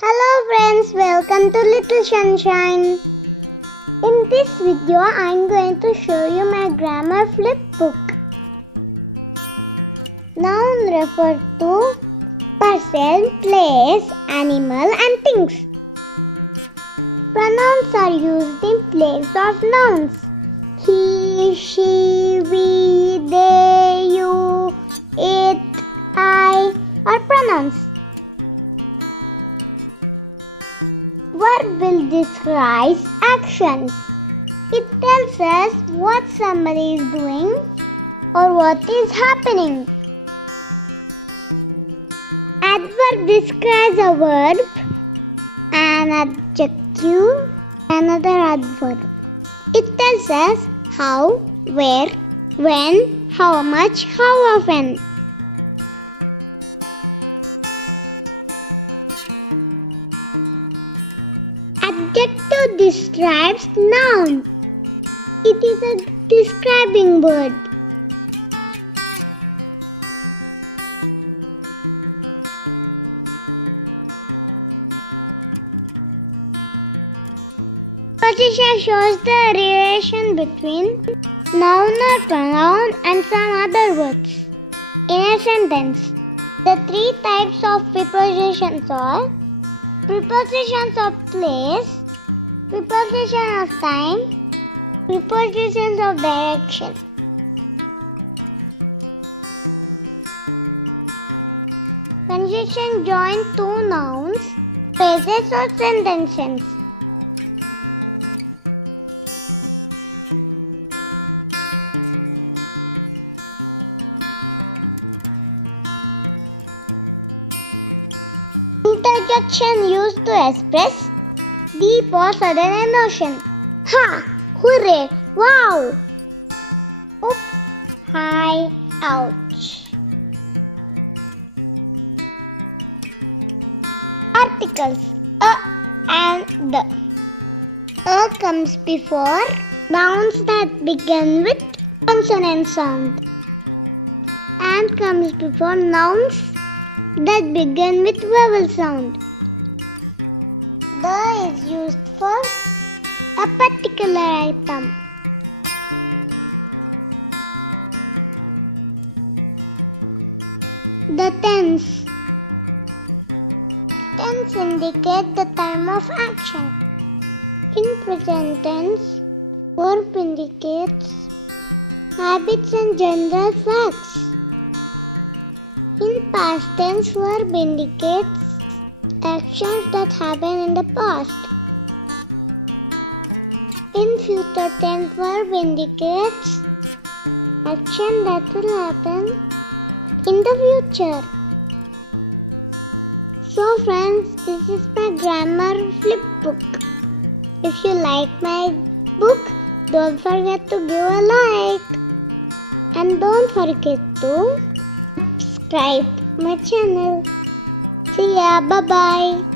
Hello friends, welcome to Little Sunshine. In this video, I am going to show you my grammar flip book. Noun refer to person, place, animal and things. Pronouns are used in place of nouns. He, she, we, they, you, it, I are pronouns. Verb will describe actions. It tells us what somebody is doing or what is happening. Adverb describes a verb, an adjective, another adverb. It tells us how, where, when, how much, how often. Adjective describes noun. It is a describing word. Preposition shows the relation between noun or pronoun and some other words. In a sentence, the three types of prepositions are prepositions of place, preposition of time, prepositions of direction. Conjunction join two nouns, phrases or sentences. Interjection used to express deep or sudden emotion. Ha! Hooray! Wow! Oops! Hi! Ouch! Articles a and the. A comes before nouns that begin with consonant sound. And comes before nouns that begin with vowel sound. The is used for a particular item. The tense. Tense indicate the time of action. In present tense, verb indicates habits and general facts. In past tense, verb indicates actions that happen in the past. In future tense, verb indicates action that will happen in the future. So friends, this is my grammar flip book. If you like my book, don't forget to give a like. And don't forget to subscribe my channel. See ya, bye bye.